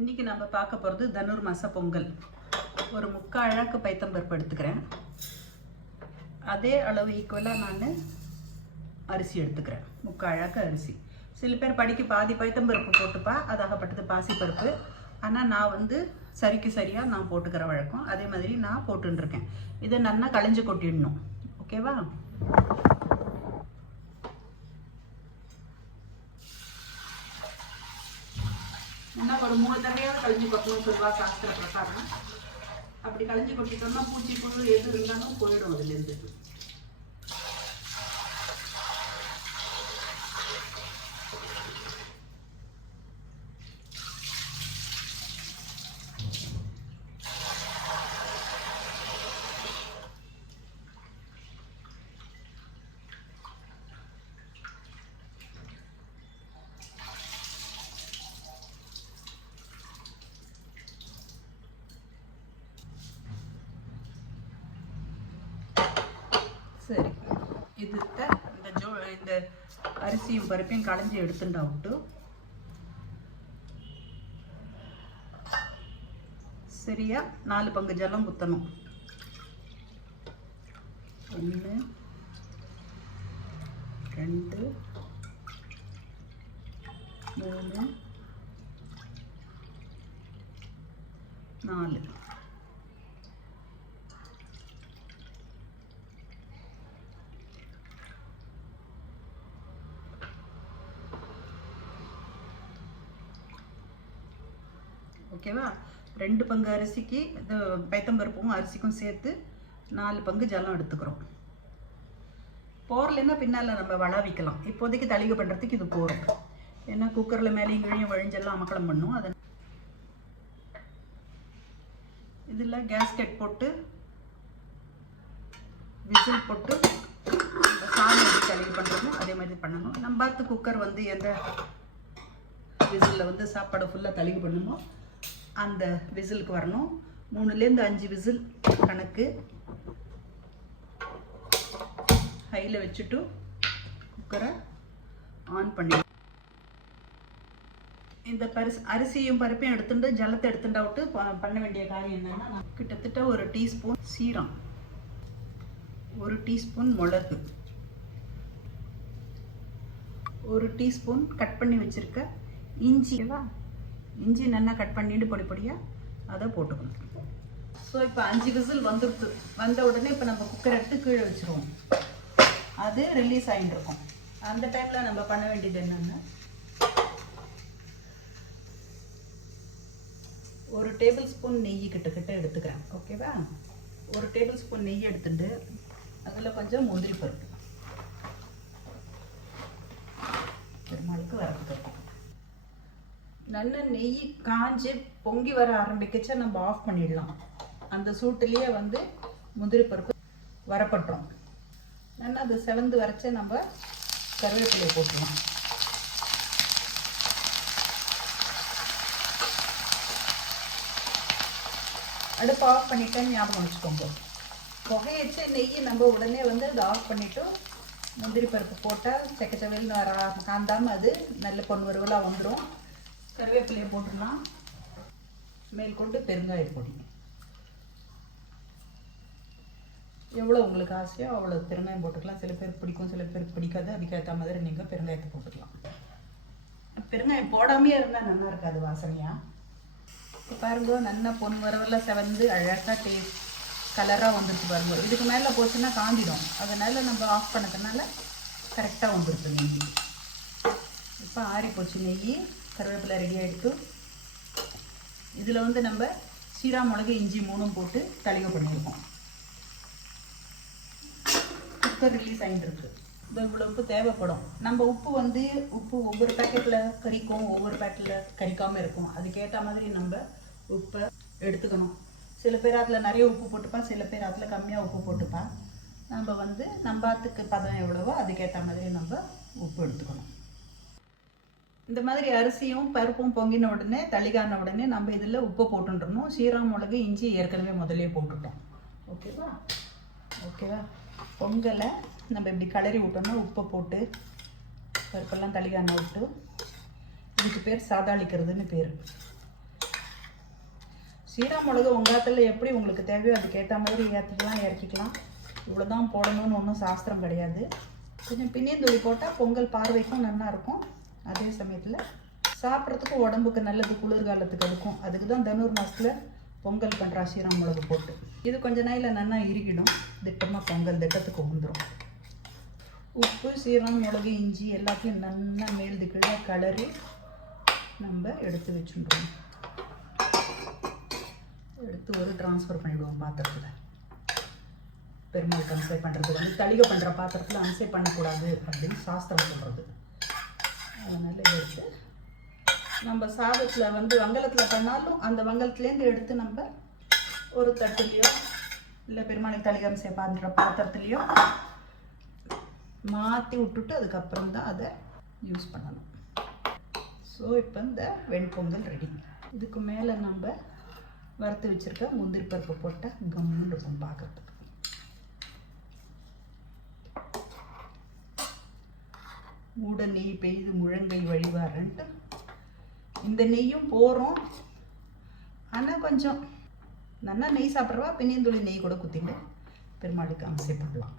இன்றைக்கி நம்ம பார்க்க போகிறது தனுர்மாச பொங்கல். ஒரு 3/4 அழகு பைத்தம்பருப்பு எடுத்துக்கிறேன். அதே அளவு ஈக்குவலாக நான் அரிசி எடுத்துக்கிறேன். 3/4 அழகு அரிசி. சில பேர் படிக்க பாதி பைத்தம்பருப்பு போட்டுப்பா, அதாகப்பட்டது பாசிப்பருப்பு. ஆனால் நான் சரிக்கு சரியாக நான் போட்டுக்கிற வழக்கம். அதே மாதிரி நான் போட்டுருக்கேன். இதை நல்லா களைஞ்சு கொட்டிடணும். ஓகேவா? என்ன ஒரு 3 தடவையாவது களைஞ்சி கொட்டணும் சொல்லுவா சாஸ்திர பிரகாரம். அப்படி களைஞ்சி கொட்டிட்டோம்னா பூச்சி புழு எது இருந்தாலும் போயிடும் அதுலேருந்து. சரி, இந்த அரிசியும் பருப்பையும் களைஞ்சி எடுத்துட்டா விட்டு சரியா 4 பங்கு ஜலம் ஊற்றணும். 1 2 3 4. ஓகேவா? 2 பங்கு அரிசிக்கு இது பைத்தம்பருப்பும் அரிசிக்கும் சேர்த்து 4 பங்கு ஜலம் எடுத்துக்கிறோம். போரலைன்னா பின்னால் நம்ம வளவிக்கலாம். இப்போதைக்கு தளிகை பண்ணுறதுக்கு இது போகிறோம். ஏன்னா குக்கரில் மேலேயும் கிழியும் வழிஞ்செல்லாம் அமக்கலம் பண்ணும். அதை இதில் கேஸ்கெட் போட்டு விசில் போட்டு சாதம் எப்படி தளிகை பண்ணுறோமோ அதே மாதிரி பண்ணணும். நம்ம பார்த்து குக்கர் எந்த விசிலில் சாப்பாடை ஃபுல்லாக தளிகை பண்ணுமோ அந்த விசிலுக்கு வரணும். 3லேருந்து 5 விசில் கணக்கு. ஹையில் வச்சுட்டு குக்கரை ஆன் பண்ணி இந்த அரிசியும் பருப்பையும் எடுத்துட்டு ஜலத்தை எடுத்துட்டாவிட்டு பண்ண வேண்டிய காரியம் என்னன்னா, கிட்டத்தட்ட 1 டீஸ்பூன் சீரம், 1 டீஸ்பூன் மிளகு, 1 டீஸ்பூன் கட் பண்ணி வச்சிருக்க இஞ்சிவா, இஞ்சி நல்லா கட் பண்ணிட்டு பொடி பொடியாக அதை போட்டுக்கணும். ஸோ இப்போ 5 விசில் வந்துடுது. வந்த உடனே இப்போ நம்ம குக்கர் எடுத்து கீழே வச்சுருவோம். அது ரிலீஸ் ஆகிட்டு இருக்கும். அந்த டைமில் நம்ம பண்ண வேண்டியது என்னென்னா, 1 டேபிள் ஸ்பூன் நெய் கிட்ட எடுத்துக்கிறேன். ஓகேவா? 1 டேபிள் ஸ்பூன் நெய் எடுத்துட்டு அதில் கொஞ்சம் முந்திரி பருப்பு பெருமாளுக்கு வரதுக்கு நல்ல நெய் காஞ்சி பொங்கி வர ஆரம்பிக்கச்சா நம்ம ஆஃப் பண்ணிடலாம். அந்த சூட்டுலேயே முந்திரி பருப்பு வரப்பட்டுரும். நல்லா அது செவந்து வரைச்ச நம்ம கருவேப்பிலை போட்டுடலாம். அடுப்பு ஆஃப் பண்ணிட்டேன்னு ஞாபகம் வச்சுக்கோங்க. புகையச்ச நெய் நம்ம உடனே அதை ஆஃப் பண்ணிவிட்டு முந்திரி பருப்பு போட்டால் செக்கச்சவையில் காந்தாமல் அது நல்ல பொன் வறுவலாக வந்துடும். கருவேப்பிலையை போட்டுடலாம். மேற்கொண்டு பெருங்காய பொடி எவ்வளோ உங்களுக்கு ஆசையோ அவ்வளோ பெருங்காயம் போட்டுக்கலாம். சில பேருக்கு பிடிக்கும், சில பேருக்கு பிடிக்காது. அதுக்கேற்ற மாதிரி நீங்கள் பெருங்காயத்தை போட்டுக்கலாம். பெருங்காயம் போடாமே இருந்தால் நல்லா இருக்காது வாசனையாக. இப்போ பாருங்க, நல்லா பொன் வரவெல்லாம் செவந்து அழகாக டேஸ்ட் கலராக வந்துருக்கு பாருங்க. இதுக்கு மேலே போச்சுன்னா காந்திடும். அதனால் நம்ம ஆஃப் பண்ணதுனால கரெக்டாக வந்துருக்கு நெய். இப்போ ஆறி போச்சு நெய். கருவேப்பிலை ரெடி ஆகிடுத்து. இதில் நம்ம சீரா, மிளகு, இஞ்சி 3 போட்டு தளிகை பண்ணியிருக்கோம். குக்கர் ரிலீஸ் ஆகிட்டு இருக்கு. இவ்வளோ உப்பு தேவைப்படும். நம்ம உப்பு ஒவ்வொரு பேக்கெட்டில் கறிக்கும், ஒவ்வொரு பேக்கெட்டில் கறிக்காமல் இருக்கும். அதுக்கேற்ற மாதிரி நம்ம உப்பை எடுத்துக்கணும். சில பேர் அதில் நிறைய உப்பு போட்டுப்பா, சில பேர் அதில் கம்மியாக உப்பு போட்டுப்பா. நம்ம நம்பாத்துக்கு பதம் எவ்வளவோ அதுக்கேற்ற மாதிரி நம்ம உப்பு எடுத்துக்கணும். இந்த மாதிரி அரிசியும் பருப்பும் பொங்கின உடனே தளிகான உடனே நம்ம இதில் உப்பு போட்டுருணும். சீரகம், மிளகு, இஞ்சி ஏற்கனவே முதலே போட்டுட்டோம். ஓகேவா? பொங்கலை நம்ம இப்படி கலரி விட்டோம்னா உப்பை போட்டு பருப்பெல்லாம் தளிகான விட்டு இதுக்கு பேர் சாதாளிக்கிறதுன்னு பேர். சீரக மிளகு உங்காத்தில் எப்படி உங்களுக்கு தேவையோ அதுக்கேற்ற மாதிரி ஏற்றிக்கலாம் இறக்கிக்கலாம். இவ்வளோ தான் போடணும்னு ஒன்றும் சாஸ்திரம் கிடையாது. கொஞ்சம் பின்னியந்தூளி போட்டால் பொங்கல் பார்வைக்கும் நல்லா இருக்கும். அதே சமயத்தில் சாப்பிட்றதுக்கு உடம்புக்கு நல்லது, குளிர்காலத்துக்கு இருக்கும். அதுக்கு தான் தனுர் மாதத்தில் பொங்கல் பண்ணுறா சீரக மிளகு போட்டு. இது கொஞ்ச நாளில் நல்லா இறுகிடும், திட்டமாக பொங்கல் திட்டத்துக்கு வந்துடும். உப்பு, சீரகம், மிளகு, இஞ்சி எல்லாத்தையும் நல்லா மேல்து கீழே கலரி நம்ம எடுத்து வச்சுடுவோம். எடுத்து ஒரு ட்ரான்ஸ்ஃபர் பண்ணிவிடுவோம் பாத்திரத்தில். பெருமாளுக்கு அம்சை பண்ணுறது வந்து தளிகை பண்ணுற பாத்திரத்தில் அம்சை பண்ணக்கூடாது அப்படின்னு சாஸ்திரம் சொல்கிறது. அதனால் எடுத்து நம்ம சாதத்தில் வந்து வங்கலத்தில் பண்ணாலும் அந்த வங்கலத்துலேருந்து எடுத்து நம்ம ஒரு தட்டுலேயோ இல்லை பெருமாளுக்கு தளிகை அம்சை பண்ணுற பாத்திரத்துலேயோ மாற்றி விட்டுட்டு அதுக்கப்புறம் தான் அதை யூஸ் பண்ணணும். ஸோ இப்போ இந்த வெண்பொங்கல் ரெடி. இதுக்கு மேலே நம்ம வறுத்து வச்சுருக்க முந்திரி பருப்பு போட்டால் கம்முன்னு இருக்கும் பார்க்குறதுக்கு. மூட நெய் பெய்து முழங்கை வழிவாரன்ட்டு இந்த நெய்யும் போகிறோம். ஆனால் கொஞ்சம் நல்லா நெய் சாப்பிட்றவா பின்னியந்தூளி நெய் கூட குத்திட்டு பெருமாளுக்கு அம்சை பண்ணலாம்.